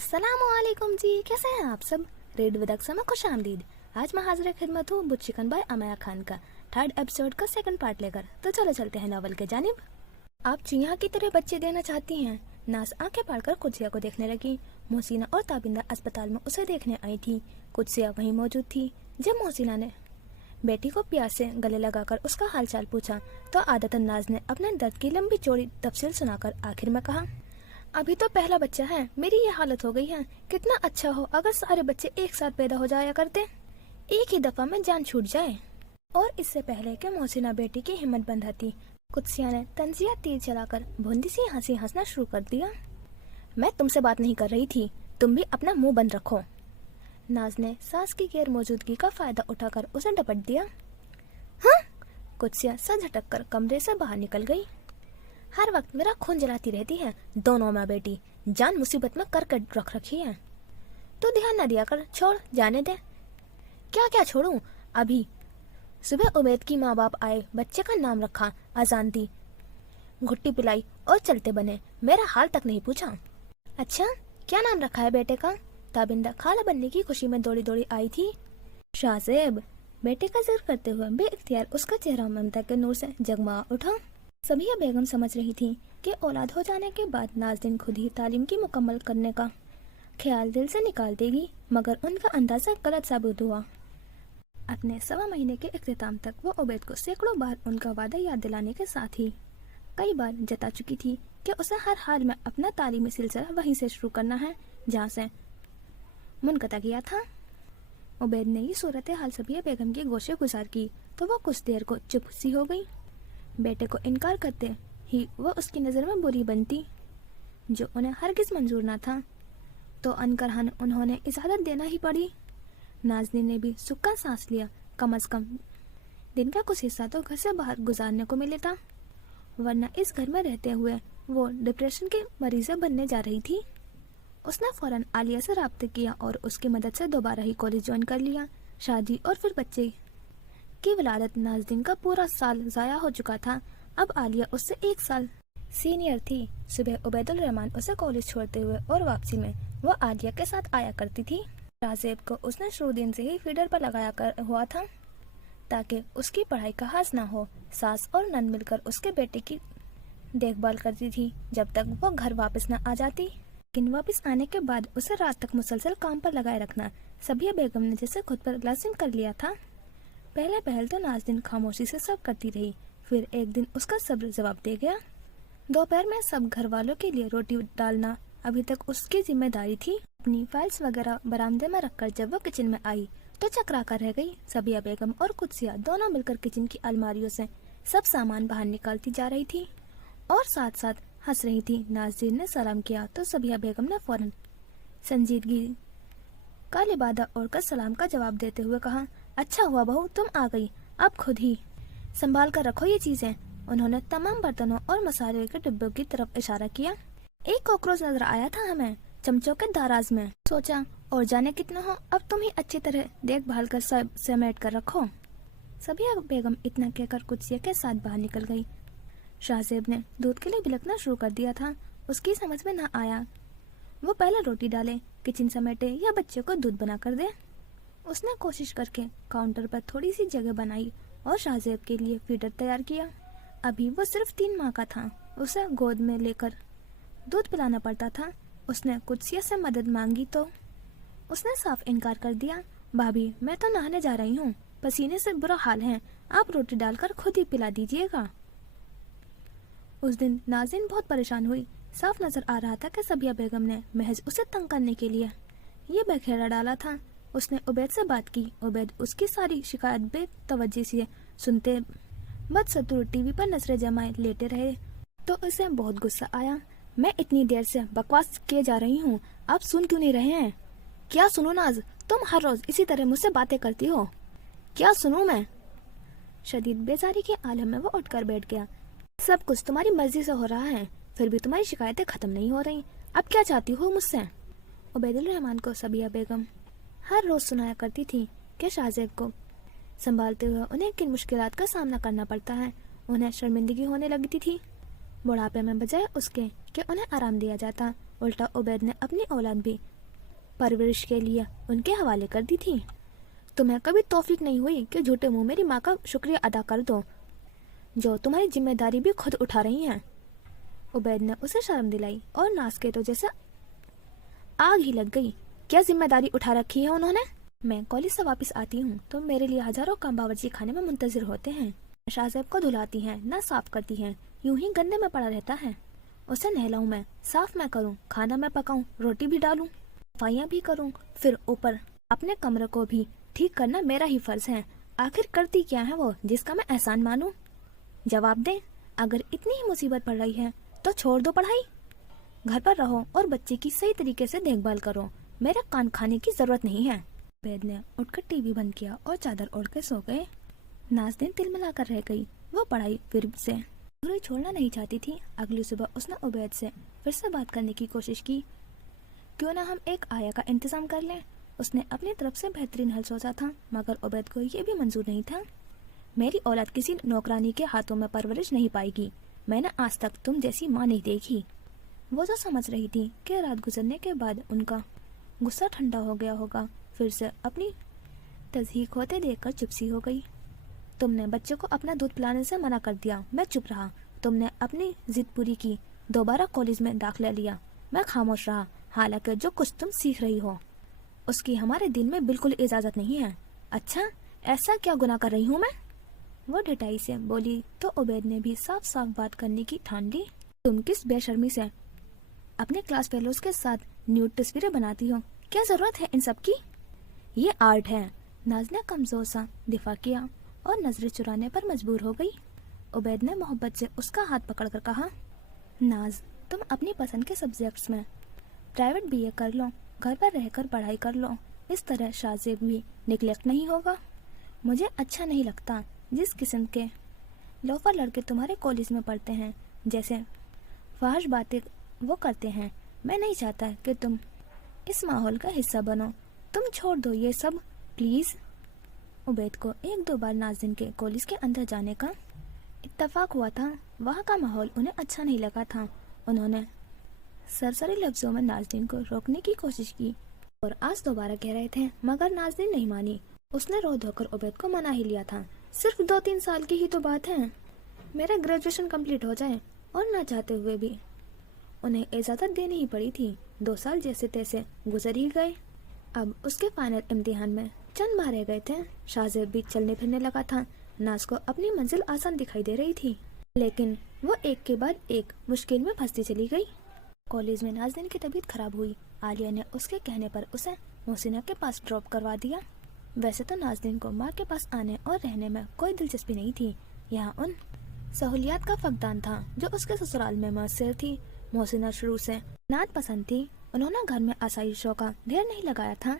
अस्सलाम वालेकुम जी, कैसे हैं आप सब। रेड विद अक्सर में खुश आमदीद। आज मैं हाजिर खिदमत हूँ बुच्ची चिकन बाय अमाया खान का थर्ड एपिसोड का सेकंड पार्ट लेकर। तो चलो चलते हैं नॉवल के जानिब। आप चिया की तरह बच्चे देना चाहती हैं। नाज आंखें फाड़कर कुदसिया को देखने लगी। मोहसिना और ताबिंदा अस्पताल में उसे देखने आई थी। कुदसिया वहीं मौजूद थी। जब मोहसिना ने बेटी को प्यार से गले लगाकर उसका हालचाल पूछा तो आदतन नाज ने अपने दर्द की लंबी चौड़ी तफसील सुनाकर आखिर में कहा, अभी तो पहला बच्चा है, मेरी ये हालत हो गई है। कितना अच्छा हो अगर सारे बच्चे एक साथ पैदा हो जाया करते, एक ही दफा में जान छूट जाए। और इससे पहले कि मोहसिना बेटी की हिम्मत बंधाती, कुदसिया ने तंजिया तीर चलाकर भोंदी सी हंसी हंसना शुरू कर दिया। मैं तुमसे बात नहीं कर रही थी, तुम भी अपना मुंह बंद रखो। नाज ने सास की गैर मौजूदगी का फायदा उठाकर उसे डपट दिया। हाँ, कुदसिया सर झटक कर कमरे से बाहर निकल गई। हर वक्त मेरा खून जलाती रहती है, दोनों माँ बेटी जान मुसीबत में करकट रख रखी है। तो ध्यान न दिया कर, छोड़ जाने दे। क्या क्या छोड़ूं? अभी सुबह उबैद की माँ बाप आए, बच्चे का नाम रखा, अजान दी, घुट्टी पिलाई और चलते बने, मेरा हाल तक नहीं पूछा। अच्छा, क्या नाम रखा है बेटे का? ताबिंदा खाला बनने की खुशी में दौड़ी दौड़ी आई थी। शाहजेब, बेटे का जिक्र करते हुए बेइख्तियार उसका चेहरा ममता के नूर से जगमगा उठा। सबिया बेगम समझ रही थी कि औलाद हो जाने के बाद नाज़रीन खुद ही तालीम की मुकम्मल करने का ख्याल दिल से निकाल देगी, मगर उनका अंदाजा गलत साबित हुआ। अपने 1.25 महीने के इख्तिताम तक वो उबैद को सैकड़ों बार उनका वादा याद दिलाने के साथ ही कई बार जता चुकी थी कि उसे हर हाल में अपना तालीमी सिलसिला वहीं से शुरू करना है जहाँ से मुनक़ता किया था। उबैद ने ये सूरत हाल सबिया बेगम की गोशे गुजार की तो वह कुछ देर को चुप सी हो गई। बेटे को इनकार करते ही वह उसकी नज़र में बुरी बनती, जो उन्हें हरगिज मंजूर न था। तो अनकरहन उन्होंने इजाज़त देना ही पड़ी। नाज़नीन ने भी सुख का सांस लिया। कम अज़ कम दिन का कुछ हिस्सा तो घर से बाहर गुजारने को मिले था, वरना इस घर में रहते हुए वो डिप्रेशन की मरीज़ बनने जा रही थी। उसने फौरन आलिया से राब्ते किया और उसकी मदद से दोबारा ही कॉलेज ज्वाइन कर लिया। शादी और फिर बच्चे की विलादत। नाज़रीन का पूरा साल ज़ाया हो चुका था। अब आलिया उससे 1 साल सीनियर थी। सुबह उबैदुल रहमान उसे कॉलेज छोड़ते हुए और वापसी में वो आलिया के साथ आया करती थी। शाहजेब को उसने शुरू दिन से ही फीडर पर लगाया कर हुआ था ताकि उसकी पढ़ाई का हास ना हो। सास और नंद मिलकर उसके बेटे की देखभाल करती थी जब तक वो घर वापस न आ जाती। लेकिन वापस आने के बाद उसे रात तक मुसलसल काम पर लगाए रखना सबिया बेगम ने जैसे खुद पर लाजिम कर लिया था। पहले पहल तो नाज़रीन खामोशी से सब करती रही, फिर एक दिन उसका सब्र जवाब दे गया। दोपहर में सब घर वालों के लिए रोटी डालना अभी तक उसकी जिम्मेदारी थी। अपनी फाइल्स वगैरह बरामदे में रखकर जब वो किचन में आई तो चकरा कर रह गई। सबिया बेगम और कुदसिया दोनों मिलकर किचन की अलमारियों से सब सामान बाहर निकालती जा रही थी और साथ साथ हंस रही थी। नाज़रीन ने सलाम किया तो सबिया बेगम ने फौरन संजीदगी का लिबादा ओढ़कर सलाम का जवाब देते हुए कहा, अच्छा हुआ बहू तुम आ गई, अब खुद ही संभाल कर रखो ये चीजें। उन्होंने तमाम बर्तनों और मसाले के डिब्बों की तरफ इशारा किया। एक कॉकरोच नजर आया था हमें चमचों के दाराज में, सोचा और जाने कितना हो, अब तुम ही अच्छी तरह देखभाल कर सब समेट कर रखो। सबिया बेगम इतना कहकर कुदसिया के साथ बाहर निकल गई। शाहजेब ने दूध के लिए बिलखना शुरू कर दिया था। उसकी समझ में न आया वो पहले रोटी डाले, किचन समेटे या बच्चे को दूध बना कर दे। उसने कोशिश करके काउंटर पर थोड़ी सी जगह बनाई और शाहजेब के लिए फीडर तैयार किया। अभी वो सिर्फ 3 माह का था, उसे गोद में लेकर दूध पिलाना पड़ता था। उसने कुदसिया से मदद मांगी तो उसने साफ इनकार कर दिया। भाभी मैं तो नहाने जा रही हूँ, पसीने से बुरा हाल है, आप रोटी डालकर खुद ही पिला दीजिएगा। उस दिन नाज़रीन बहुत परेशान हुई। साफ नजर आ रहा था कि सबिया बेगम ने महज उसे तंग करने के लिए ये बखेड़ा डाला था। उसने उबैद से बात की। उबैद उसकी सारी शिकायत बेतवज्जी से सुनते बदसतूर टीवी पर नजरें जमाए लेटे रहे तो उसे बहुत गुस्सा आया। मैं इतनी देर से बकवास किए जा रही हूँ, आप सुन क्यों नहीं रहे हैं? क्या सुनूं नाज, तुम हर रोज इसी तरह मुझसे बातें करती हो, क्या सुनूं मैं? शदीद बेजारी के आलम में वो उठकर बैठ गया। सब कुछ तुम्हारी मर्जी से हो रहा है, फिर भी तुम्हारी शिकायतें खत्म नहीं हो रही, अब क्या चाहती हो मुझसे? उबैदुल रहमान को सबिया बेगम हर रोज सुनाया करती थी कि शाहजेब को संभालते हुए उन्हें किन मुश्किलात का सामना करना पड़ता है। उन्हें शर्मिंदगी होने लगती थी। बुढ़ापे में बजाय उसके कि उन्हें आराम दिया जाता, الٹا عبید نے اپنی اولاد بھی پرورش کے لیے ان کے حوالے کر دی تھی۔ تمہیں کبھی توفیق نہیں ہوئی کہ جھوٹے منہ میری ماں کا شکریہ ادا کر دو، جو تمہاری ذمہ داری بھی خود اٹھا رہی ہیں۔ عبید نے اسے شرم دلائی اور ناز کے تو جیسے آگ ہی لگ گئی۔ کیا ذمہ داری اٹھا رکھی ہے انہوں نے؟ میں کالج سے واپس آتی ہوں تو میرے لیے ہزاروں کام باورچی خانے میں منتظر ہوتے ہیں۔ شاہزیب کو دھلاتی ہیں، نہ صاف کرتی ہیں، یوں ہی گندے میں پڑا رہتا ہے۔ اسے نہلاؤں میں، صاف میں کروں، کھانا میں پکاؤں، روٹی بھی ڈالوں، صفائیاں بھی کروں، پھر اوپر اپنے کمرے کو بھی ٹھیک کرنا میرا ہی فرض ہے۔ آخر کرتی کیا ہے وہ جس کا میں احسان مانوں؟ جواب دیں۔ اگر اتنی ہی مصیبت پڑ رہی ہے تو چھوڑ دو پڑھائی، گھر پر رہو اور بچے کی صحیح طریقے سے دیکھ بھال کرو، میرا کان کھانے کی ضرورت نہیں ہے۔ عبید نے اٹھ کر ٹی وی بند کیا اور چادر اوڑھ کے سو گئے۔ نازنین تل ملا کر رہ گئی۔ وہ پڑھائی پھر سے چھوڑنا نہیں چاہتی تھی۔ اگلی صبح اس نے عبید سے پھر سے بات کرنے کی کوشش کی۔ کیوں نہ ہم ایک آیا کا انتظام کر لیں؟ اس نے اپنی طرف سے بہترین حل سوچا تھا، مگر عبید کو یہ بھی منظور نہیں تھا۔ میری اولاد کسی نوکرانی کے ہاتھوں میں پرورش نہیں پائے گی، میں نے آج تک تم جیسی ماں نہیں دیکھی۔ وہ جو سمجھ رہی تھی کہ رات گزرنے کے بعد ان کا غصہ ٹھنڈا ہو گیا ہوگا، پھر سے اپنی تضحیق ہوتے دیکھ کر چپ سی ہو گئی۔ تم نے بچے کو اپنا دودھ پلانے سے منع کر دیا، میں چپ رہا۔ تم نے اپنی ضد پوری کی، دوبارہ کالج میں داخلہ لیا، میں خاموش رہا، حالانکہ جو کچھ تم سیکھ رہی ہو اس کی ہمارے دل میں بالکل اجازت نہیں ہے۔ اچھا، ایسا کیا گناہ کر رہی ہوں میں؟ وہ ڈٹائی سے بولی تو عبید نے بھی صاف صاف بات کرنے کی ٹھان لی۔ تم کس بے شرمی سے اپنے کلاس فیلوز کے ساتھ نیوڈ تصویریں بناتی ہو؟ کیا ضرورت ہے ان سب کی؟ یہ آرٹ ہے۔ ناز نے کمزور سا دفاع کیا اور نظریں چرانے پر مجبور ہو گئی۔ عبید نے محبت سے اس کا ہاتھ پکڑ کر کہا، ناز، تم اپنی پسند کے سبجیکٹس میں پرائیویٹ بی اے کر لو، گھر پر رہ کر پڑھائی کر لو، اس طرح شاہزیب بھی نگلیکٹ نہیں ہوگا۔ مجھے اچھا نہیں لگتا جس قسم کے لوفر لڑکے تمہارے کالج میں پڑھتے ہیں، جیسے فحش باتیں وہ کرتے ہیں۔ میں نہیں چاہتا کہ تم اس ماحول کا حصہ بنو۔ تم چھوڑ دو یہ سب پلیز۔ عبید کو ایک دو بار نازنین کے کالج کے اندر جانے کا اتفاق ہوا تھا۔ وہاں کا ماحول انہیں اچھا نہیں لگا تھا۔ انہوں نے سرسری لفظوں میں نازنین کو روکنے کی کوشش کی اور آج دوبارہ کہہ رہے تھے، مگر نازنین نہیں مانی۔ اس نے رو دھو کر عبید کو منا ہی لیا تھا۔ صرف 2-3 سال کی ہی تو بات ہے، میرا گریجویشن کمپلیٹ ہو جائے، اور نہ چاہتے ہوئے بھی انہیں اجازت دینی ہی پڑی تھی۔ 2 سال جیسے تیسے گزر ہی گئے۔ اب اس کے فائنل امتحان میں چند ماہ رہ گئے تھے۔ شاہزیب بھی چلنے پھرنے لگا تھا۔ ناز کو اپنی منزل آسان دکھائی دے رہی تھی، لیکن وہ ایک کے بعد ایک مشکل میں پھنستی چلی گئی۔ کالج میں نازنین کی طبیعت خراب ہوئی۔ عالیہ نے اس کے کہنے پر اسے محسنہ کے پاس ڈراپ کروا دیا۔ ویسے تو نازنین کو ماں کے پاس آنے اور رہنے میں کوئی دلچسپی نہیں تھی۔ یہاں ان سہولیات کا فقدان تھا جو اس کے سسرال میں میسر تھی۔ محسنہ شروع سے نعت پسند تھی۔ انہوں نے گھر میں آسائشوں کا ڈھیر نہیں لگایا تھا۔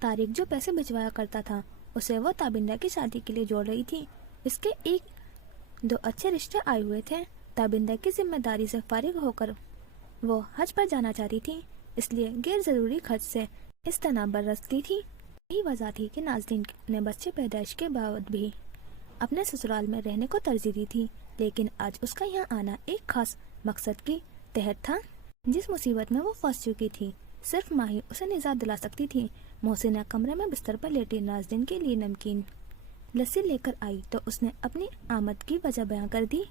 طارق جو پیسے بھجوایا کرتا تھا اسے وہ تابندہ کی شادی کے لیے جوڑ رہی تھی۔ اس کے 1-2 اچھے رشتے آئے ہوئے تھے۔ تابندہ کی ذمہ داری سے فارغ ہو کر وہ حج پر جانا چاہتی تھی، اس لیے غیر ضروری خرچ سے اجتناب برتتی تھی۔ یہی وجہ تھی کہ نازنین نے بچے پیدائش کے بعد بھی اپنے سسرال میں رہنے کو ترجیح دی تھی، لیکن آج اس کا یہاں آنا ایک خاص مقصد کی تحت تھا۔ جس مصیبت میں وہ پھنس چکی تھی صرف ماں ہی اسے نجات دلا سکتی تھی۔ محسنہ کمرے میں بستر پر لیٹی نازنین کے لیے نمکین لسی لے کر آئی تو اس نے اپنی آمد کی وجہ بیان کر دی۔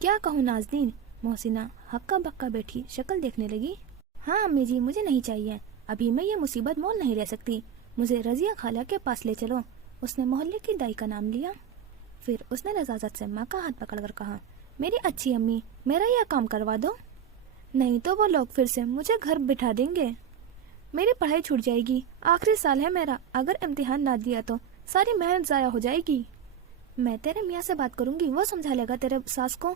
کیا کہوں نازنین؟ محسنہ ہکا بکا بیٹھی شکل دیکھنے لگی۔ ہاں امی جی، مجھے نہیں چاہیے، ابھی میں یہ مصیبت مول نہیں رہ سکتی، مجھے رضیہ خالہ کے پاس لے چلو۔ اس نے محلے کی دائی کا نام لیا، پھر اس نے رضاضت سے ماں کا ہاتھ پکڑ کر کہا، میری اچھی امی، میرا یہ کام کروا دو، نہیں تو وہ لوگ پھر سے مجھے گھر بٹھا دیں گے، میری پڑھائی چھوٹ جائے گی، آخری سال ہے میرا، اگر امتحان نہ دیا تو ساری محنت ضائع ہو جائے گی۔ میں تیرے میاں سے بات کروں گی، وہ سمجھا لے گا تیرے ساس کو۔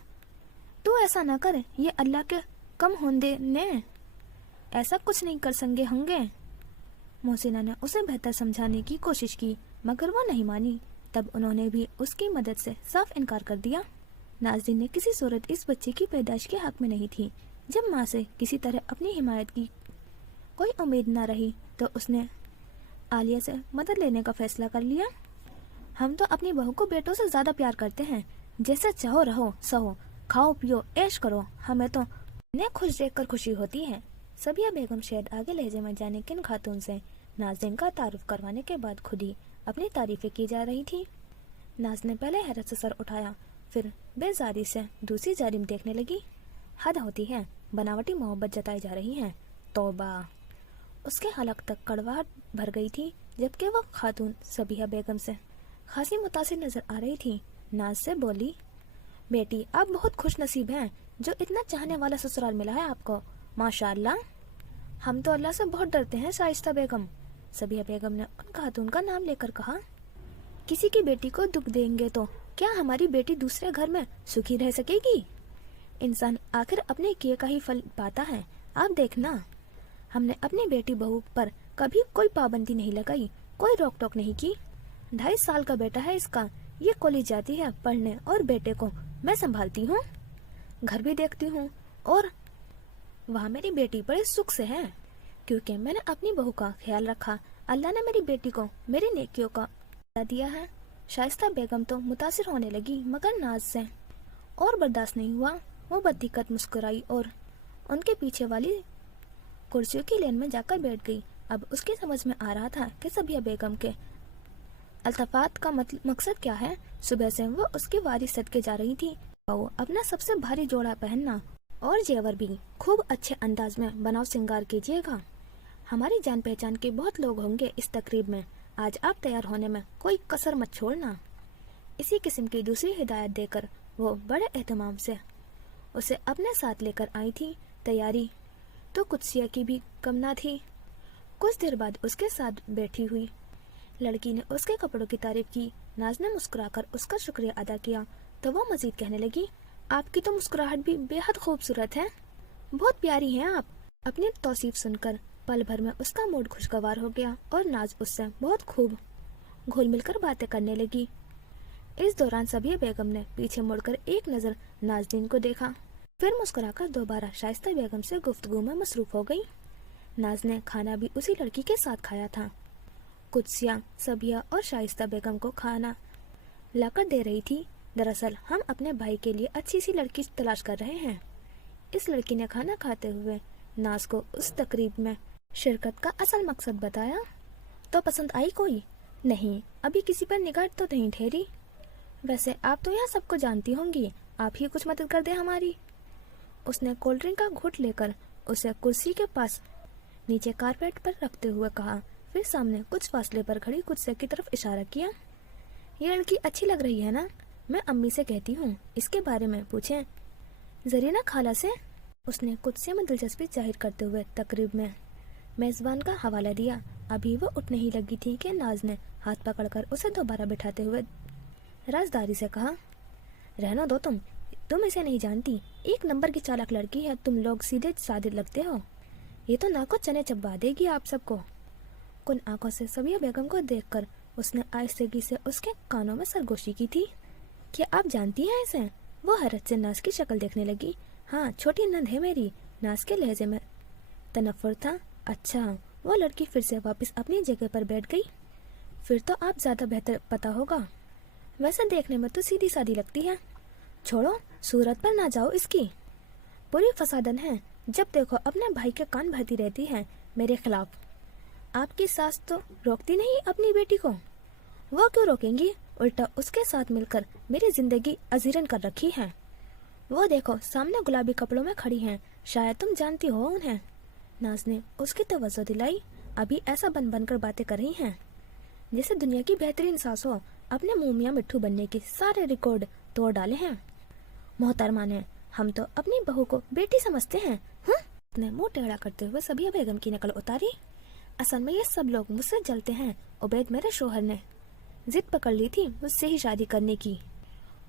تو ایسا نہ کر، یہ اللہ کے کم ہوندے نے ایسا کچھ نہیں کر سنگے ہنگے۔ محسنہ نے اسے بہتر سمجھانے کی کوشش کی مگر وہ نہیں مانی۔ تب انہوں نے بھی اس کی مدد سے صاف انکار کر دیا۔ نازنین نے کسی صورت اس بچے کی پیدائش کے حق میں نہیں تھی۔ جب ماں سے کسی طرح اپنی حمایت کی کوئی امید نہ رہی تو اس نے عالیہ سے مدد لینے کا فیصلہ کر لیا۔ ہم تو اپنی بہو کو بیٹوں سے زیادہ پیار کرتے ہیں، جیسے چاہو رہو سہو، کھاؤ پیو عیش کرو، ہمیں تو इन्हें खुश देखकर खुशी होती है। सबिया बेगम शायद आगे लहजे में जाने किन खातून से नाज़रीन का तारुफ करवाने के बाद खुद ही अपनी तारीफें की जा रही थी। नाज ने पहले हैरत से सर उठाया, फिर बेजारी से दूसरी जानिब देखने लगी। हद होती है, बनावटी मोहब्बत जताई जा रही है। तौबा। उसके हलक तक कड़वाहट भर गई थी, जबकि वह खातून सबिया बेगम से खासी मुतासिर नजर आ रही थी। नाज से बोली, बेटी आप बहुत खुश नसीब हैं जो इतना चाहने वाला ससुराल मिला है आपको, माशाअल्लाह। हम तो अल्लाह से बहुत डरते हैं शाइस्ता बेगम। सबिया बेगम ने उन खातून का नाम लेकर कहा, किसी की बेटी को दुख देंगे तो क्या हमारी बेटी दूसरे घर में सुखी रह सकेगी? इंसान आखिर अपने किए का ही फल पाता है। आप देखना, हमने अपनी बेटी बहू पर कभी कोई पाबंदी नहीं लगाई, कोई रोक टोक नहीं की। 2.5 साल का बेटा है इसका, ये कॉलेज जाती है पढ़ने और बेटे को मैं संभालती हूँ, घर भी देखती हूँ और वहाँ मेरी बेटी बड़े सुख से है, क्योंकि मैंने अपनी बहू का ख्याल रखा। अल्लाह ने मेरी बेटी को मेरी नेकियों का दिया है। शाइस्ता बेगम तो मुतासिर होने लगी, मगर नाज से और बर्दाश्त नहीं हुआ। वो बददिक्कत मुस्कुराई और उनके पीछे वाली कुर्सियों की लेन में जाकर बैठ गई। अब उसकी समझ में आ रहा था कि सबिया बेगम के अल्तफात का मकसद क्या है। सुबह से वो उसकी वारिस सदके जा रही थी। वो अपना सबसे भारी जोड़ा पहनना और जेवर भी खूब अच्छे अंदाज में बनाव सिंगार कीजिएगा। हमारी जान पहचान के बहुत लोग होंगे इस तकरीब में, आज आप तैयार होने में कोई कसर मत छोड़ना। इसी किस्म की दूसरी हिदायत देकर वो बड़े एहतमाम से उसे अपने साथ लेकर आई थी। तैयारी तो कुत्सिया की भी कम ना थी। कुछ देर बाद उसके साथ बैठी हुई लड़की ने उसके कपड़ों की तारीफ की। नाज ने मुस्कुराकर उसका शुक्रिया अदा किया तो वो मजीद कहने लगी, आपकी तो मुस्कुराहट भी बेहद खूबसूरत है, बहुत प्यारी हैं आप। अपनी तौसीफ सुनकर पल भर में उसका मूड खुशगवार हो गया और नाज उससे बहुत खूब घुल मिलकर बातें करने लगी। इस दौरान सबिया बेगम ने पीछे मुड़कर एक नजर नाज़रीन को देखा, फिर मुस्कुराकर दोबारा शाइस्ता बेगम से गुफ्तगू में मसरूफ हो गई। नाज ने खाना भी उसी लड़की के साथ खाया था। कुत्सिया सबिया और शाइस्ता बेगम को खाना लाकर दे रही थी। दरअसल हम अपने भाई के लिए अच्छी सी लड़की तलाश कर रहे हैं। इस लड़की ने खाना खाते हुए नाज को उस तकरीब में शिरकत का असल मकसद बताया। तो पसंद आई कोई? नहीं, अभी किसी पर निगाह तो नहीं ठहरी। वैसे आप तो यहाँ सबको जानती होंगी, आप ही कुछ मदद कर दे हमारी। उसने कोल्ड ड्रिंक का घूंट लेकर उसे कुर्सी के पास नीचे कारपेट पर रखते हुए कहा, फिर सामने कुछ फासले पर खड़ी कुत्से की तरफ इशारा किया। ये लड़की अच्छी लग रही है ना? मैं अम्मी से कहती हूँ इसके बारे में पूछें, जरीना खाला से। उसने कुत्से में दिलचस्पी जाहिर करते हुए तकरीब में मेजबान का हवाला दिया। अभी वो उठने ही लगी थी कि नाज ने हाथ पकड़कर उसे दोबारा बिठाते हुए राजदारी से कहा, रहना दो, तुम इसे नहीं जानती, एक नंबर की चालाक लड़की है। तुम लोग सीधे साधे लगते हो, ये तो नाको चने चबा देगी आप सबको। कुन आंखों से सबिया बेगम को देखकर उसने आहिस्तगी से उसके कानों में सरगोशी की थी। क्या आप जानती हैं इसे? वो हैरत से नाज की शक्ल देखने लगी। हाँ, छोटी नंद है मेरी। नाज के लहजे में तनफ्फुर था। अच्छा, वो लड़की फिर से वापस अपनी जगह पर बैठ गई। फिर तो आप ज्यादा बेहतर पता होगा, वैसे देखने में तो सीधी सादी लगती है। छोड़ो, सूरत पर ना जाओ इसकी, पूरी फसादन है। जब देखो अपने भाई के कान भरती रहती है मेरे खिलाफ। आपकी सास तो रोकती नहीं अपनी बेटी को। वो क्यों रोकेंगी, उल्टा उसके साथ मिलकर मेरी जिंदगी अजीरन कर रखी है। वो देखो सामने गुलाबी कपड़ों में खड़ी हैं, शायद तुम जानती हो उन्हें। नाज ने उसकी तवज्जो दिलाई। अभी ऐसा बन बनकर बातें कर रही हैं जैसे दुनिया की बेहतरीन सास हो। अपने मुंह मियां मिट्ठू बनने के सारे रिकॉर्ड तोड़ डाले हैं। मोहतरमा ने, हम तो अपनी बहू को बेटी समझते हैं। उसने मुंह टेढ़ा करते हुए सबिया बेगम की नकल उतारी। असल में ये सब लोग मुझसे जलते हैं। उबैद मेरे शोहर ने जिद पकड़ ली थी मुझसे ही शादी करने की,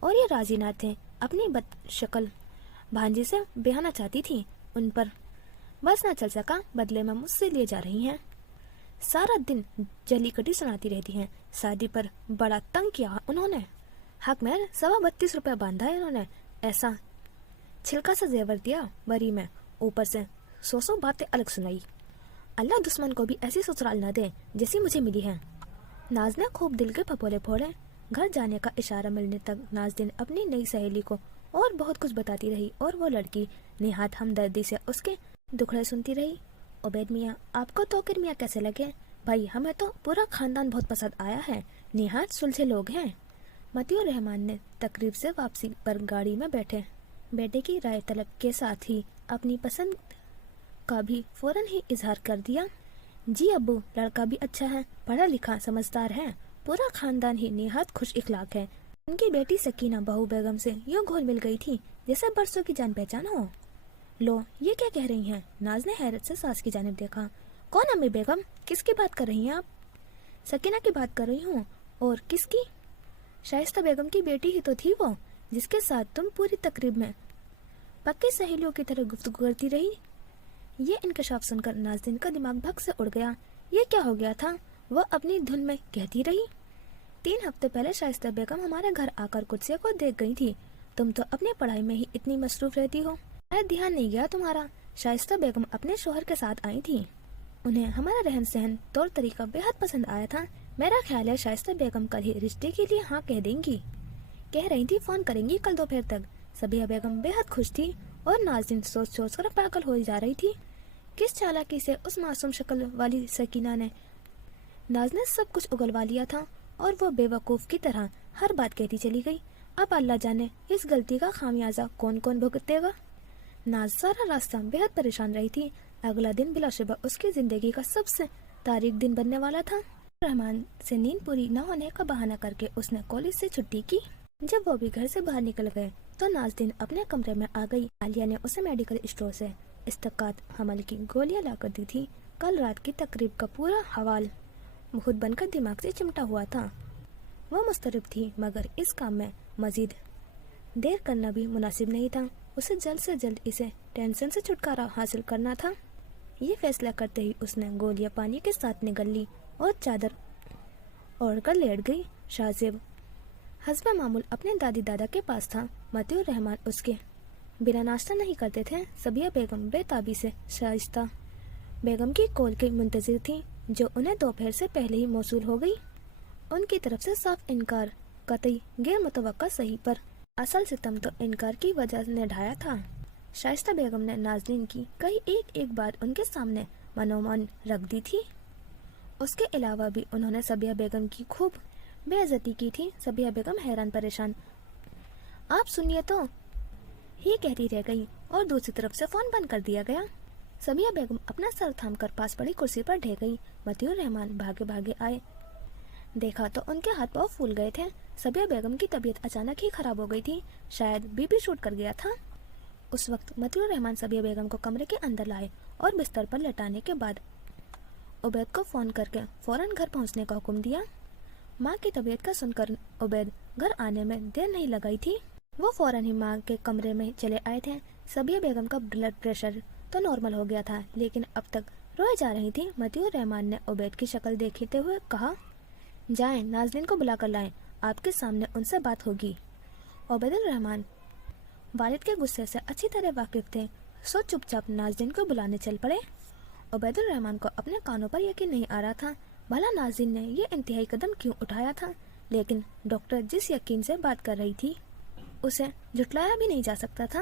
और ये राजी ना थे। अपनी बदशक्ल भांजी से बेहाना चाहती थी, उन पर बस ना चल सका, बदले में मुझसे लिए जा रही हैं। सारा दिन जली कटी सुनाती रहती हैं। शादी पर बड़ा तंग किया उन्होंने। हक में 32 रुपया बांधा है इन्होंने। ऐसा छिलका सा जेवर दिया बरी में, ऊपर से 100 बातें अलग सुनाई। अल्लाह दुश्मन को भी ऐसी ससुराल न दे जैसी मुझे मिली है। नाज ने खूब दिल के फपोले फोड़े। घर जाने का इशारा मिलने तक नाज़रीन अपनी नई सहेली को اور بہت کچھ بتاتی رہی اور وہ لڑکی نہایت ہمدردی سے اس کے دکھڑے سنتی رہی۔ عبید میاں، آپ کو توقیر میاں کیسے لگے؟ بھائی ہمیں تو پورا خاندان بہت پسند آیا ہے، نہایت سلجھے لوگ ہیں۔ متی الرحمان نے تقریب سے واپسی پر گاڑی میں بیٹھے بیٹے کی رائے طلب کے ساتھ ہی اپنی پسند کا بھی فوراً ہی اظہار کر دیا۔ جی ابو، لڑکا بھی اچھا ہے، پڑھا لکھا سمجھدار ہے، پورا خاندان ہی نہایت خوش اخلاق ہے۔ ان کی بیٹی سکینہ بہو بیگم سے یوں گھل مل گئی تھی جیسے برسوں کی جان پہچان ہو۔ لو، یہ کیا کہہ رہی ہیں؟ ناز نے حیرت سے ساس کی جانب دیکھا۔ کون امی بیگم؟ کس کی بات کر رہی ہیں آپ؟ سکینہ کی بات کر رہی ہوں۔ اور کس کی؟ شائستہ بیگم کی بیٹی ہی تو تھی وہ، جس کے ساتھ تم پوری تقریب میں پکی سہیلیوں کی طرح گفتگو کرتی رہی۔ یہ انکشاف سن کر نازنین کا دماغ بھگ سے اڑ گیا۔ یہ کیا ہو گیا تھا؟ وہ اپنی دھن میں کہتی رہی۔ 3 ہفتے پہلے شائستہ بیگم ہمارے گھر آ کر قدسیہ کو دیکھ گئی تھی۔ تم تو اپنی پڑھائی میں ہی اتنی مصروف رہتی ہو، شاید دھیان نہیں گیا تمہارا۔ شائستہ بیگم اپنے شوہر کے ساتھ آئی تھی، انہیں ہمارا رہن سہن طور طریقہ بےحد پسند آیا تھا۔ میرا خیال ہے شائستہ بیگم کل ہی رشتے کے لیے ہاں کہہ دیں گی، کہہ رہی تھی فون کریں گی کل دوپہر تک۔ صبیہ بیگم بےحد خوش تھی اور نازنین سوچ سوچ کر پاگل ہو جا رہی تھی۔ کس چالاکی سے اس معصوم شکل والی سکینہ نے ناز نے سب کچھ اگلوا لیا تھا اور وہ بے وقوف کی طرح ہر بات کہتی چلی گئی۔ اب اللہ جانے اس غلطی کا خامیازہ کون کون بھگتے گا۔ ناز سارا راستہ بےحد پریشان رہی تھی۔ اگلا دن بلا شبہ اس کی زندگی کا سب سے تاریک دن بننے والا تھا۔ رحمان سے نیند پوری نہ ہونے کا بہانہ کر کے اس نے کالج سے چھٹی کی۔ جب وہ بھی گھر سے باہر نکل گئے تو نازنین اپنے کمرے میں آ گئی۔ عالیہ نے اسے میڈیکل اسٹور سے استقاط حمل کی گولیاں لا کر دی تھی۔ کل رات کی تقریب کا پورا حوال خود بن کر دماغ سے چمٹا ہوا تھا۔ وہ مضطرب تھی، مگر اس کام میں مزید دیر کرنا بھی مناسب نہیں تھا۔ اسے جلد سے جلد اسے ٹینشن سے چھٹکارا حاصل کرنا تھا۔ یہ فیصلہ کرتے ہی اس نے گولیاں پانی کے ساتھ نگل لی اور چادر اوڑھ کر لیٹ گئی۔ شاہزیب حسب معمول اپنے دادی دادا کے پاس تھا۔ متی الرحمان اس کے بنا ناشتہ نہیں کرتے تھے۔ صبیہ بیگم بے تابی سے شائستہ بیگم کی کال کی منتظر تھی، جو انہیں دوپہر سے پہلے ہی موصول ہو گئی۔ ان کی طرف سے صاف انکار، قطعی غیر متوقع صحیح، پر اصل ستم تو انکار کی وجہ نے ڈھایا تھا۔ شائستہ بیگم نے نازنین کی کئی ایک بات ان کے سامنے منومان رکھ دی تھی۔ اس کے علاوہ بھی انہوں نے صبیہ بیگم کی خوب بے عزتی کی تھی۔ صبیہ بیگم حیران پریشان آپ سنیے تو ہی کہتی رہ گئی اور دوسری طرف سے فون بند کر دیا گیا۔ صبیہ بیگم اپنا سر تھام کر پاس پڑی کرسی پر ڈھہ گئی۔ متی الرحمان بھاگے بھاگے آئے، دیکھا تو ان کے ہاتھ پاؤں پھول گئے تھے۔ صبیہ بیگم کی طبیعت اچانک ہی خراب ہو گئی تھی، شاید بی پی شوٹ کر گیا تھا۔ اس وقت متی الرحمان صبیہ بیگم کو کمرے کے اندر لائے اور بستر پر لٹانے کے بعد عبید کو فون کر کے فوراً گھر پہنچنے کا حکم دیا۔ ماں کی طبیعت کا سن کر عبید گھر آنے میں دیر نہیں لگائی تھی۔ وہ فوراً ہی ماں کے کمرے میں چلے آئے تھے۔ صبیہ بیگم کا بلڈ پریشر تو نارمل ہو گیا تھا، لیکن اب تک روئے جا رہی تھی۔ متی الرحمان نے عبید کی شکل دیکھتے ہوئے کہا، جائیں نازنین کو بلا کر لائیں، آپ کے سامنے ان سے بات ہوگی۔ عبید الرحمان والد کے غصے سے اچھی طرح واقف تھے، سو چپ چاپ نازنین کو بلانے چل پڑے۔ عبید الرحمان کو اپنے کانوں پر یقین نہیں آ رہا تھا، بھلا نازنین نے یہ انتہائی قدم کیوں اٹھایا تھا، لیکن ڈاکٹر جس یقین سے بات کر رہی تھی اسے جھٹلایا بھی نہیں جا سکتا تھا۔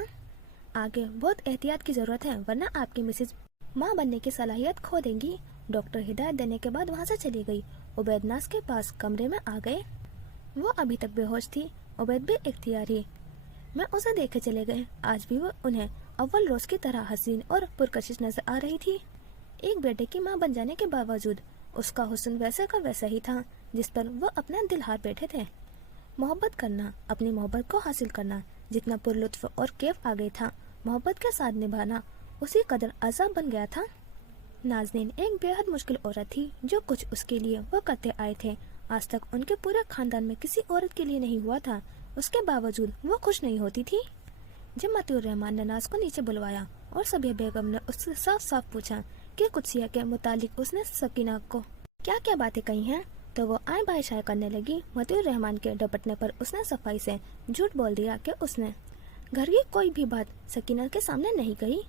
آگے بہت احتیاط کی ضرورت ہے، ورنہ آپ کی مسز ماں بننے کی صلاحیت کھو دیں گی۔ ڈاکٹر ہدایت دینے کے بعد وہاں سے چلی گئی۔ عبید ناز کے پاس کمرے میں آ گئے۔ وہ ابھی تک بے ہوش تھی۔ عبید بھی اختیاری میں اسے دیکھے چلے گئے۔ آج بھی وہ انہیں اول روز کی طرح حسین اور پرکشش نظر آ رہی تھی۔ ایک بیٹے کی ماں بن جانے کے باوجود اس کا حسن ویسے کا ویسا ہی تھا جس پر وہ اپنا دل ہار بیٹھے تھے۔ محبت کرنا، اپنی محبت کو حاصل کرنا جتنا پر لطف اور کیف آ گئی تھا، محبت کے ساتھ نبھانا اسی قدر عذاب بن گیا تھا۔ نازنین ایک بے حد مشکل عورت تھی۔ جو کچھ اس کے لیے وہ کرتے آئے تھے آج تک ان کے پورے خاندان میں کسی عورت کے لیے نہیں ہوا تھا، اس کے باوجود وہ خوش نہیں ہوتی تھی۔ جب متی الرحمان نے ناز کو نیچے بلوایا اور صبیہ بیگم نے اس سے صاف صاف پوچھا کہ قدسیہ کے متعلق اس نے سکینہ کو کیا کیا باتیں کہی ہیں، تو وہ آئیں بائیں شائع کرنے لگی۔ متی الرحمان کے ڈپٹنے پر اس نے صفائی سے جھوٹ بول دیا کہ اس نے گھر کی کوئی بھی بات سکینہ کے سامنے نہیں کہی۔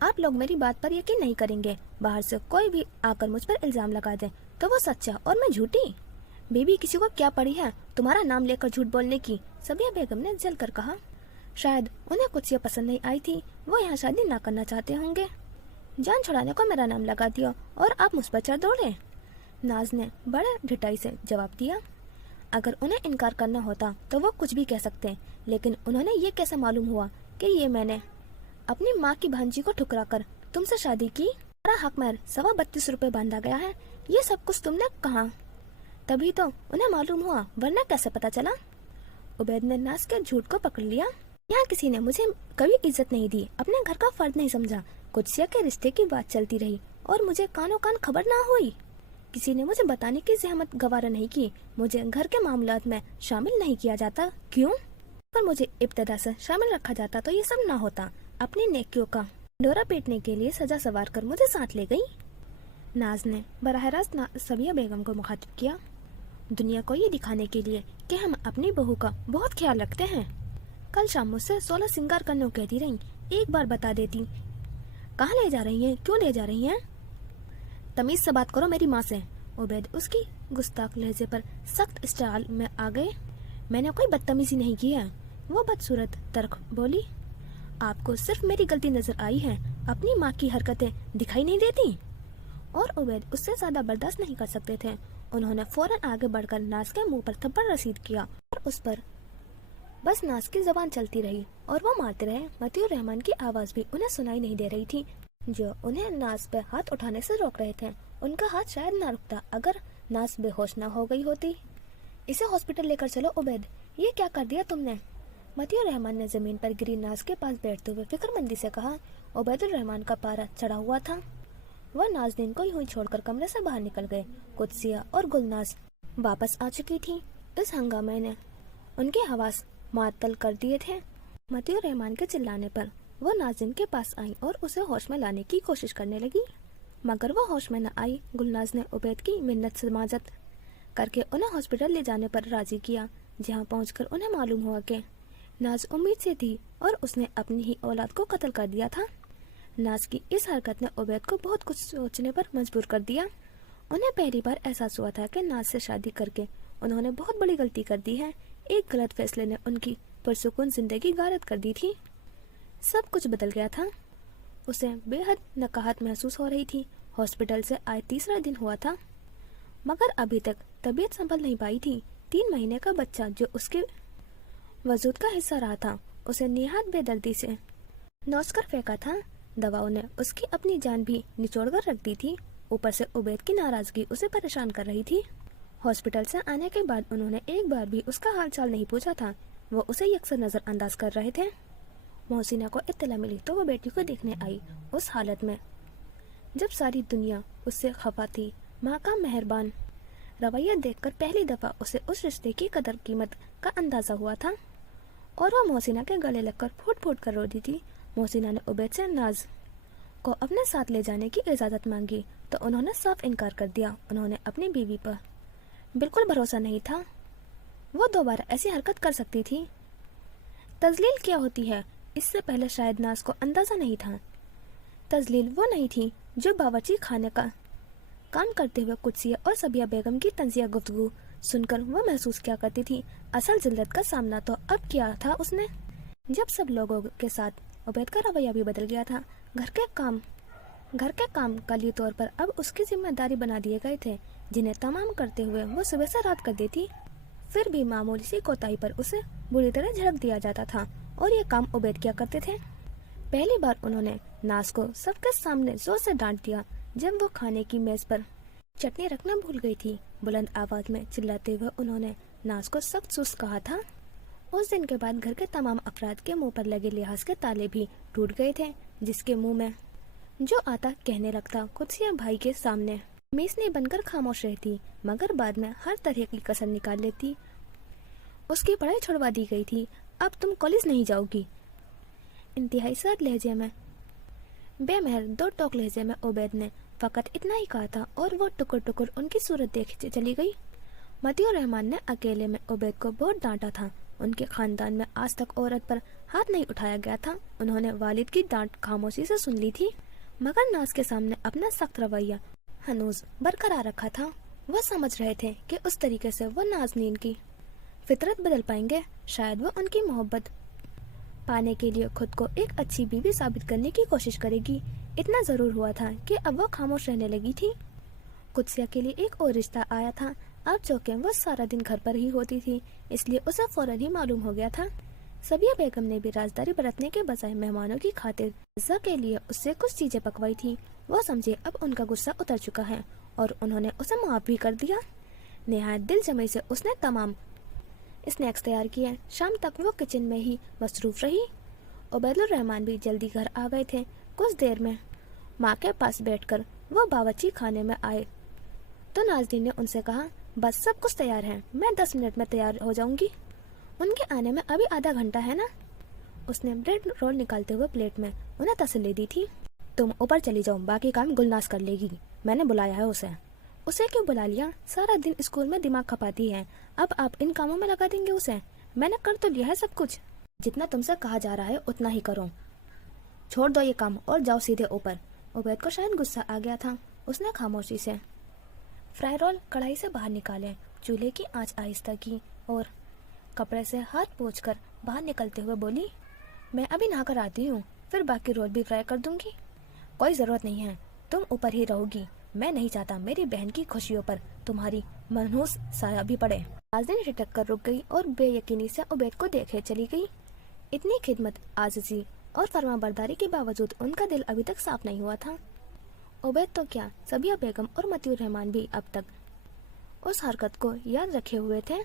آپ لوگ میری بات پر یقین نہیں کریں گے، باہر سے کوئی بھی آ کر مجھ پر الزام لگا دے تو وہ سچا اور میں جھوٹی۔ بی بی کسی کو کیا پڑی ہے تمہارا نام لے کر جھوٹ بولنے کی، صبیہ بیگم نے جل کر کہا۔ शायद उन्हें कुछ पसंद नहीं आई थी, वो यहाँ शादी ना करना चाहते होंगे। जान छुड़ाने को मेरा नाम लगा दिया और आप मुझ पर चढ़ दौड़े। नाज ने बड़े ढिठाई से जवाब दिया। अगर उन्हें इनकार करना होता तो वो कुछ भी कह सकते, लेकिन उन्होंने ये कैसे मालूम हुआ कि ये मैंने अपनी माँ की भांजी को ठुकरा कर तुमसे शादी की? मेरा हक महर 32.25 रुपए बांधा गया है, ये सब कुछ तुमने कहा? तभी तो उन्हें मालूम हुआ, वरना कैसे पता चला? उबैद ने नाज के झूठ को पकड़ लिया। यहाँ किसी ने मुझे कभी इज्जत नहीं दी, अपने घर का फर्ज नहीं समझा। कुदसिया के रिश्ते की बात चलती रही और मुझे कानों कान खबर ना हुई। किसी ने मुझे बताने की जहमत गवारा नहीं की। मुझे घर के मामलात में शामिल नहीं किया जाता। क्यों? पर मुझे इब्तदा से शामिल रखा जाता तो ये सब ना होता। अपनी नेकियों का डोरा पीटने के लिए सजा सवार कर मुझे साथ ले गई। नाज ने बराह रास्त सबिया बेगम को मुखातिब किया। दुनिया को ये दिखाने के लिए कि हम अपनी बहू का बहुत ख्याल रखते हैं। कल शाम मुझसे 16 सिंगार करने को कहती रही। एक बार बता देती, कहाँ ले जा रही हैं, क्यों ले जा रही हैं? तमीज से बात करो मेरी माँ से। उबैद उसकी गुस्ताख लहजे पर सख्त स्टाइल में आ गए। मैंने कोई बदतमीजी नहीं की है। वो बदसूरत तर्क बोली। आपको सिर्फ मेरी गलती नजर आई है, अपनी माँ की हरकतें दिखाई नहीं देती? और उबैद उससे ज्यादा बर्दाश्त नहीं कर सकते थे। उन्होंने फौरन आगे बढ़कर नाज के मुंह पर थप्पड़ रसीद किया और उस पर बस नाज की जबान चलती रही और वो मारते रहे। मतीउर रहमान की आवाज भी उन्हें सुनाई नहीं दे रही थी, जो उन्हें नाज पे हाथ उठाने से रोक रहे थे। उनका हाथ शायद ना रुकता अगर नाज बेहोश ना हो गई होती। इसे हॉस्पिटल लेकर चलो उबैद, ये क्या कर दिया तुमने? मतीउर रहमान ने जमीन पर गिरी नाज के पास बैठते हुए फिक्रमंदी से कहा। उबैदुर रहमान का पारा चढ़ा हुआ था। वह नाज़नीन को यूं छोड़कर कमरे से बाहर निकल गए। कुदसिया और गुलनाज वापस आ चुकी थी। इस हंगामे ने उनके हवास मातल कर दिए थे। मतीउर रहमान के चिल्लाने पर वो नाज़नीन के पास आई और उसे होश में लाने की कोशिश करने लगी, मगर वो होश में न आई। गुलनाज ने उबैद की मिन्नत समाजत करके उन्हें हॉस्पिटल ले जाने पर राजी किया, जहाँ पहुंचकर उन्हें मालूम हुआ कि नाज उम्मीद से थी और उसने अपनी ही औलाद को कत्ल कर दिया था। नाज की इस हरकत ने उबैद को बहुत कुछ सोचने पर मजबूर कर दिया। उन्हें पहली बार एहसास हुआ था कि नाज से शादी करके उन्होंने बहुत बड़ी गलती कर दी है। एक गलत फैसले ने उनकी पुरसुकून जिंदगी गारत कर दी थी। सब कुछ बदल गया था। उसे बेहद नकाहत महसूस हो रही थी। हॉस्पिटल से आए तीसरा दिन हुआ था, मगर अभी तक तबीयत संभल नहीं पाई थी। 3 महीने का बच्चा जो उसके वजूद का हिस्सा रहा था, उसे निहायत बेदर्दी से नोच कर फेंका था। दवाओं ने उसकी अपनी जान भी निचोड़ कर रख दी थी। ऊपर से उबैद की नाराजगी उसे परेशान कर रही थी। हॉस्पिटल से आने के बाद उन्होंने एक बार भी उसका हालचाल नहीं पूछा था। वो उसे यकसर नजरअंदाज कर रहे थे। मोहसिना को इत्तला मिली तो वो बेटी को देखने आई। उस हालत में जब सारी दुनिया उससे खफा थी, माँ का मेहरबान रवैया देखकर पहली दफा उसे उस रिश्ते की कदर कीमत का अंदाजा हुआ था और वह मोहसिना के गले लगकर फूट फूट कर रो रही थी। मोहसिना ने उबैद से नाज को अपने साथ ले जाने की इजाजत मांगी तो उन्होंने साफ इनकार कर दिया। उन्होंने अपनी बीवी पर बिल्कुल भरोसा नहीं था, वो दोबारा ऐसी हरकत कर सकती थी। तजलील क्या होती है, इससे पहले शायद नाज को अंदाजा नहीं था। तजलील वो नहीं थी जो बावर्ची खाने का काम करते हुए कुदसिया और सबिया बेगम की तंजिया गुफ्तगू सुनकर वो महसूस क्या करती थी। असल जिल्लत का सामना तो अब किया था उसने, जब सब लोगों के साथ उबैद का रवैया भी बदल गया था। घर के काम कली तौर पर अब उसकी जिम्मेदारी बना दिए गए थे, जिन्हें तमाम करते हुए वो सुबह से रात कर देती। फिर भी मामूली सी कोताही पर उसे बुरी तरह झड़क दिया जाता था और ये काम उबैद किया करते थे। पहली बार उन्होंने नाज को सबके सामने जोर से डांट दिया जब वो खाने की मेज पर चटनी रखना भूल गई थी। बुलंद आवाज में चिल्लाते हुए उन्होंने नाज को सख्त सुस्त कहा था। उस दिन के बाद घर के तमाम अफराद के मुंह पर लगे लिहाज के ताले भी टूट गए थे। जिसके मुंह में जो आता कहने लगता, कुदसिया भाई के सामने मीसनी बनकर खामोश रहती, मगर बाद में हर तरह की कसर निकाल लेती। उसकी पढ़ाई छुड़वा दी गई थी। अब तुम कॉलेज नहीं जाओगी। इंतहाई सख्त लहजे में बेमहर 2 टोक लहजे में उबैद ने फकत इतना ही कहा था और वो टुकुर टुकुर उनकी सूरत देख चली गई। मतीउर रहमान ने अकेले में उबैद को बहुत डांटा था। उनके खानदान में आज तक औरत पर हाथ नहीं उठाया गया था। उन्होंने वालिद की डांट खामोशी से सुन ली थी, मगर नाज के सामने अपना सख्त रवैया हनूज बरकरार रखा था। वह समझ रहे थे कि उस तरीके से वो नाज़नीन की फितरत बदल पाएंगे। शायद वो उनकी मोहब्बत पाने के लिए खुद को एक अच्छी बीवी साबित करने की कोशिश करेगी। इतना जरूर हुआ था कि अब वो खामोश रहने लगी थी। कुत्सिया के लिए एक और रिश्ता आया था। अब चौके वो सारा दिन घर पर ही होती थी, इसलिए उसे फौरन ही मालूम हो गया था। सबिया बेगम ने भी राजदारी बरतने के बजाय मेहमानों की खातिर रज़ा के लिए उससे कुछ चीजें पकवाई थी। वो समझे अब उनका गुस्सा उतर चुका है और उन्होंने उसे माफ भी कर दिया। निहायत दिल जमे से उसने तमाम स्नैक्स तैयार किए। शाम तक वो किचन में ही मसरूफ रही। उबैदुर रहमान भी जल्दी घर आ गए थे। कुछ देर में माँ के पास बैठकर वो बावर्ची खाने में आए तो नाज़नीन ने उनसे कहा, बस सब कुछ तैयार है, मैं 10 मिनट में तैयार हो जाऊंगी। उनके आने में अभी आधा घंटा है ना। उसने ब्रेड रोल निकालते हुए प्लेट में उन्हें तसल्ली दी थी। तुम ऊपर चली जाओ, बाकी काम गुलनाज कर लेगी, मैंने बुलाया है उसे। उसे क्यों बुला लिया? सारा दिन स्कूल में दिमाग खपाती है, अब आप इन कामों में लगा देंगे उसे? मैंने कर तो लिया है सब कुछ। जितना तुमसे कहा जा रहा है उतना ही करो, छोड़ दो ये काम और जाओ सीधे ऊपर। उबैद को शायद गुस्सा आ गया था। उसने खामोशी से फ्राई रोल कढ़ाई से बाहर निकाले, चूल्हे की आंच आहिस्ता की और कपड़े से हाथ पोंछकर बाहर निकलते हुए बोली, मैं अभी नहा कर आती हूँ, फिर बाकी रोल भी फ्राई कर दूंगी। कोई जरूरत नहीं है, तुम ऊपर ही रहोगी। मैं नहीं चाहता मेरी बहन की खुशियों पर तुम्हारी मनहूस साया भी पड़े। नाज़नीन ठिठक कर रुक गई और बेयकीनी से उबैद को देखे चली गई। इतनी खिदमत, आजिज़ी और फरमाबरदारी के बावजूद उनका दिल अभी तक साफ नहीं हुआ था। उबैद तो क्या, सबिया बेगम और मतियुर रहमान भी अब तक उस हरकत को याद रखे हुए थे।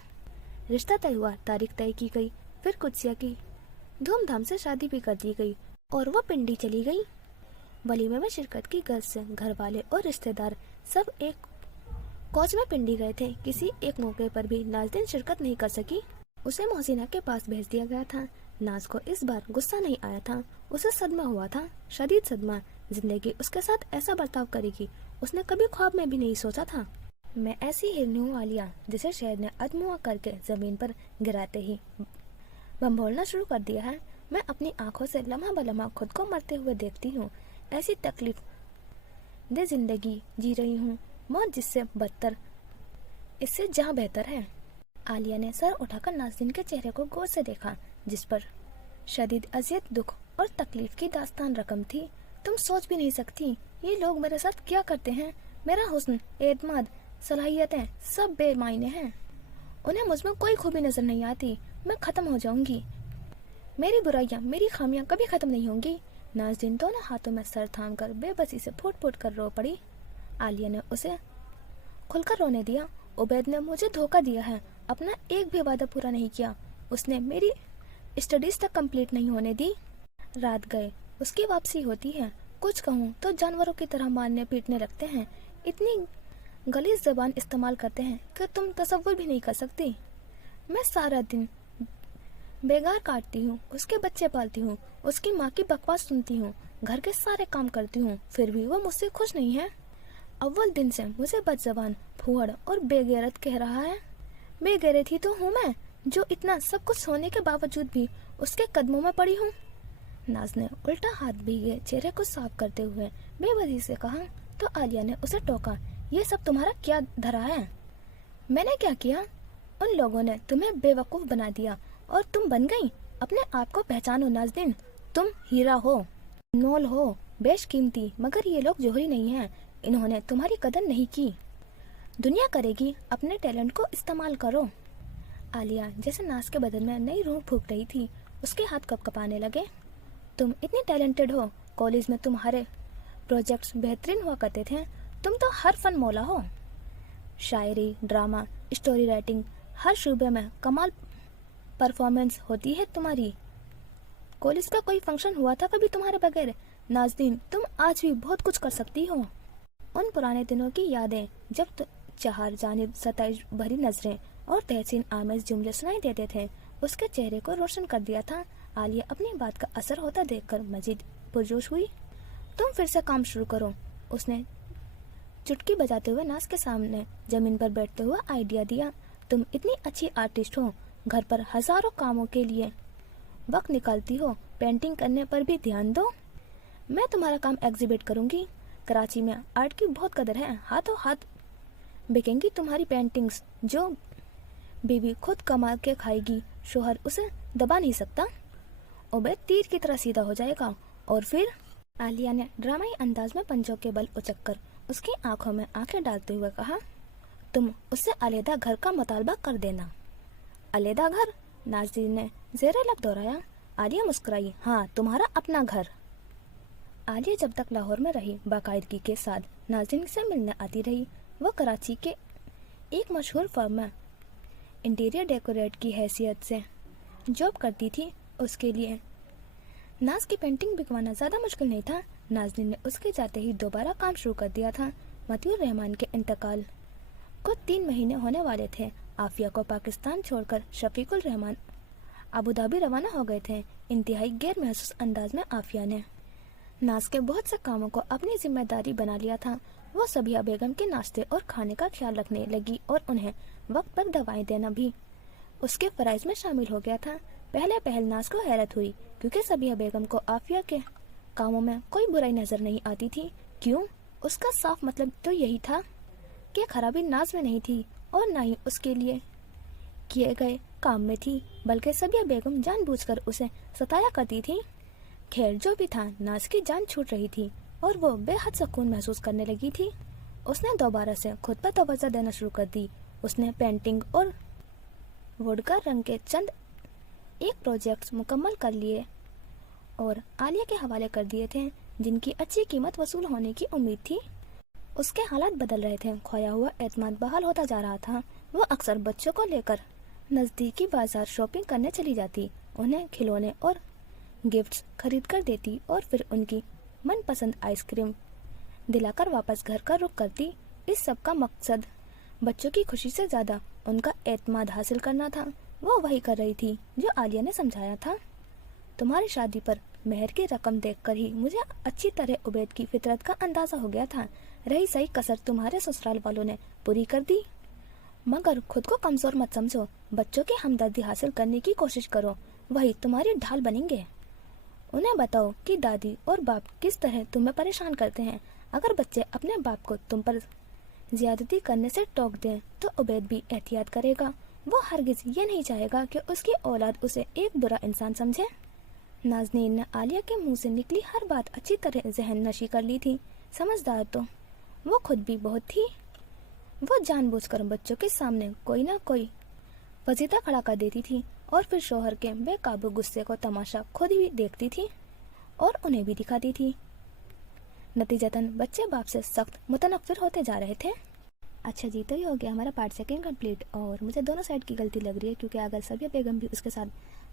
रिश्ता तय हुआ, तारीख तय की गई, फिर कुत्सिया की धूमधाम से शादी भी कर दी गई और वो पिंडी चली गई। वलीमे में शिरकत की गर्ज से घर वाले और रिश्तेदार सब एक कोच में पिंडी गए थे। किसी एक मौके पर भी नाज़नीन शिरकत नहीं कर सकी। उसे मोहसिना के पास भेज दिया गया था। नाज को इस बार गुस्सा नहीं आया था, उसे सदमा हुआ था, शदीद सदमा। जिंदगी उसके साथ ऐसा बर्ताव करेगी उसने कभी ख्वाब में भी नहीं सोचा था। मैं ऐसी हिरनी हूँ आलिया, जिसे शेर ने अदमुआ करके जमीन पर गिराते ही बम्बोलना शुरू कर दिया है। मैं अपनी आंखों से लम्हा बलम्हा खुद को मरते हुए देखती हूँ। ऐसी तकलीफ दे जिंदगी जी रही हूँ, मौत जिससे बदतर इससे जहाँ बेहतर है। आलिया ने सर उठाकर नाज़नीन के चेहरे को गौर से देखा, जिस पर शदीद अजियत, दुख और तकलीफ की दास्तान रकम थी। तुम सोच भी नहीं सकती ये लोग मेरे साथ क्या करते हैं। मेरा हुस्न, एतमाद, सलाहियतें सब बेमायने हैं। उन्हें मुझ में कोई खूबी नजर नहीं आती। मैं खत्म हो जाऊंगी। मेरी बुराइयां, मेरी खामियां कभी खत्म नहीं होंगी। नाज़नीन दोनों हाथों में सर थाम कर बेबसी से फूट फूट कर रो पड़ी। आलिया ने उसे खुलकर रोने दिया। उबैद ने मुझे धोखा दिया है, अपना एक भी वादा पूरा नहीं किया। उसने मेरी स्टडीज तक कंप्लीट नहीं होने दी। रात गए, उसकी वापसी होती है। कुछ कहूँ तो जानवरों की तरह मारने पीटने लगते हैं। इतनी गलीज जबान इस्तेमाल करते हैं कि तुम तसव्वुर भी नहीं कर सकती। मैं सारा दिन बेगार काटती हूँ, उसके बच्चे पालती हूँ, उसकी माँ की बकवास सुनती हूँ, घर के सारे काम करती हूँ, फिर भी वो मुझसे खुश नहीं है। अव्वल दिन से मुझे बदजबान, फूहड़ और बेगैरत कह रहा है। बेगैरत ही तो हूँ मैं, जो इतना सब कुछ होने के बावजूद भी उसके कदमों में पड़ी हूँ। नाज ने उल्टा हाथ भीगे चेहरे को साफ करते हुए बेबसी से कहा, तो आलिया ने उसे टोका, ये सब तुम्हारा क्या धरा है? मैंने क्या किया? उन लोगों ने तुम्हें बेवकूफ बना दिया और तुम बन गई। अपने आप को पहचानो नाज़नीन, तुम हीरा हो, अनमोल हो, बेशकीमती, मगर ये लोग जोहरी नहीं हैं। इन्होंने तुम्हारी कदर नहीं की। दुनिया करेगी, अपने टैलेंट को इस्तेमाल करो। आलिया जैसे नाज के बदन में नई रूह फूंक रही थी, उसके हाथ कपकपाने लगे। तुम इतनी टैलेंटेड हो, कॉलेज में तुम्हारे प्रोजेक्ट्स बेहतरीन हुआ करते थे। तुम तो हर फन मौला हो, शायरी, ड्रामा, स्टोरी राइटिंग, हर शूबे में कमाल परफॉर्मेंस होती है तुम्हारी। कॉलेज का कोई फंक्शन हुआ था कभी तुम्हारे बगैर? नाज़नीन, तुम आज भी बहुत कुछ कर सकती हो। उन पुराने दिनों की यादें, जब चार जानिब सताइश भरी नजरें और तहसीन आमेज जुमले सुनाई देते थे, उसके चेहरे को रोशन कर दिया था। आलिया अपनी बात का असर होता देखकर मजीद पुरजोश हुई। तुम फिर से काम शुरू करो, उसने चुटकी बजाते हुए नाज के सामने जमीन पर बैठते हुए आइडिया दिया। तुम इतनी अच्छी आर्टिस्ट हो, घर पर हजारों कामों के लिए वक्त निकालती हो, पेंटिंग करने पर भी ध्यान दो। मैं तुम्हारा काम एग्जिबिट करूंगी। कराची में आर्ट की बहुत कदर है, हाथों हाथ बिकेंगी तुम्हारी पेंटिंग्स। जो बीवी खुद कमा के खाएगी, शोहर उसे दबा नहीं सकता। उबैद तीर की तरह सीधा हो जाएगा। और फिर आलिया ने ड्रामाई अंदाज में पंजों के बल उचककर उसकी आंखों में आंखें डालते हुए कहा, तुम उससे अलहदा घर का मुतालबा कर देना। अलहदा घर? नाज़रीन ने ज़ेरे लब दोहराया। आलिया मुस्कुराई। हाँ, तुम्हारा अपना घर। आलिया जब तक लाहौर में रही बाकायदगी के साथ नाज़रीन से मिलने आती रही। वह कराची के एक मशहूर फर्म में इंटीरियर डेकोरेट की हैसियत से जॉब करती थी। उसके लिए नाज की पेंटिंग बिकवाना ज़्यादा मुश्किल नहीं था। नाज़रीन ने उसके जाते ही दोबारा काम शुरू कर दिया था। मतियूर रहमान के इंतकाल को 3 महीने होने वाले थे। आफिया को पाकिस्तान छोड़कर शफीकुल रहमान अबू धाबी रवाना हो गए थे। इंतहाई गैर महसूस अंदाज में आफिया ने नाज के बहुत से कामों को अपनी जिम्मेदारी बना लिया था। वो सबिया बेगम के नाश्ते और खाने का ख्याल रखने लगी और उन्हें वक्त पर दवाएं देना भी उसके फराइज में शामिल हो गया था। पहले पहल नाज को हैरत हुई क्योंकि सबिया बेगम को आफिया के कामों में कोई बुराई नजर नहीं आती थी। क्यों? उसका साफ मतलब तो यही था कि खराबी नाज में नहीं थी और न ही उसके लिए किए गए काम में थी, बल्कि सबिया बेगम जानबूझकर उसे सताया करती थी। खैर, जो भी था, नाज की जान छूट रही थी और वो बेहद सुकून महसूस करने लगी थी। उसने दोबारा से खुद पर तवज्जो देना शुरू कर दी। उसने पेंटिंग और वुडका रंग के चंद एक प्रोजेक्ट्स मुकम्मल कर लिए और आलिया के हवाले कर दिए थे, जिनकी अच्छी कीमत वसूल होने की उम्मीद थी। उसके हालात बदल रहे थे। खोया हुआ एतमाद बहाल होता जा रहा था। वो अक्सर बच्चों को लेकर नज़दीकी बाजार शॉपिंग करने चली जाती, उन्हें खिलौने और गिफ्ट्स खरीद कर देती और फिर उनकी मनपसंद आइसक्रीम दिलाकर वापस घर का रुख करती। इस सब का मकसद बच्चों की खुशी से ज़्यादा उनका एतमाद हासिल करना था। वो वही कर रही थी जो आलिया ने समझाया था। तुम्हारी शादी पर मेहर की रकम देखकर ही मुझे अच्छी तरह उबैद की फितरत का अंदाजा हो गया था। रही सही कसर तुम्हारे ससुराल वालों ने पूरी कर दी। मगर खुद को कमजोर मत समझो। बच्चों की हमदर्दी हासिल करने की कोशिश करो, वही तुम्हारी ढाल बनेंगे। उन्हें बताओ कि दादी और बाप किस तरह तुम्हें परेशान करते हैं। अगर बच्चे अपने बाप को तुम पर ज्यादती करने से टोक दें तो उबैद भी एहतियात करेगा। वो हरगिज ये नहीं चाहेगा कि उसकी औलाद उसे एक बुरा इंसान समझे। नाज़नीन ने आलिया के मुंह से निकली हर बात अच्छी तरह जहन नशी कर ली थी। समझदार तो वो खुद भी बहुत थी। वो जानबूझकर बच्चों के सामने कोई ना कोई वजीता खड़ा कर देती थी और फिर शोहर के बेकाबू गुस्से को तमाशा खुद भी देखती थी और उन्हें भी दिखाती थी। नतीजतन बच्चे बाप से सख्त मुतनफ्फिर होते जा रहे थे। अच्छा जी, तो ये हो गया हमारा पार्ट 2 कंप्लीट। और मुझे दोनों साइड की गलती लग रही है, क्योंकि अगर सबिया बेगम भी उसके साथ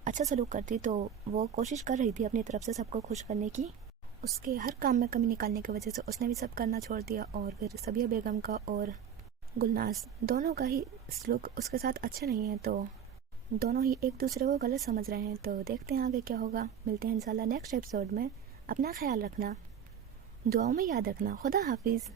अच्छा सलूक करती तो वो कोशिश कर रही थी अपनी तरफ से सबको खुश करने की। उसके हर काम में कमी निकालने की वजह से उसने भी सब करना छोड़ दिया। और फिर सबिया बेगम का और गुलनाज दोनों का ही सलूक उसके साथ अच्छा नहीं है, तो दोनों ही एक दूसरे को गलत समझ रहे हैं। तो देखते हैं आगे क्या होगा। मिलते हैं इंशाल्लाह नेक्स्ट एपिसोड में। अपना ख्याल रखना, दुआओं में याद रखना। खुदा हाफिज़।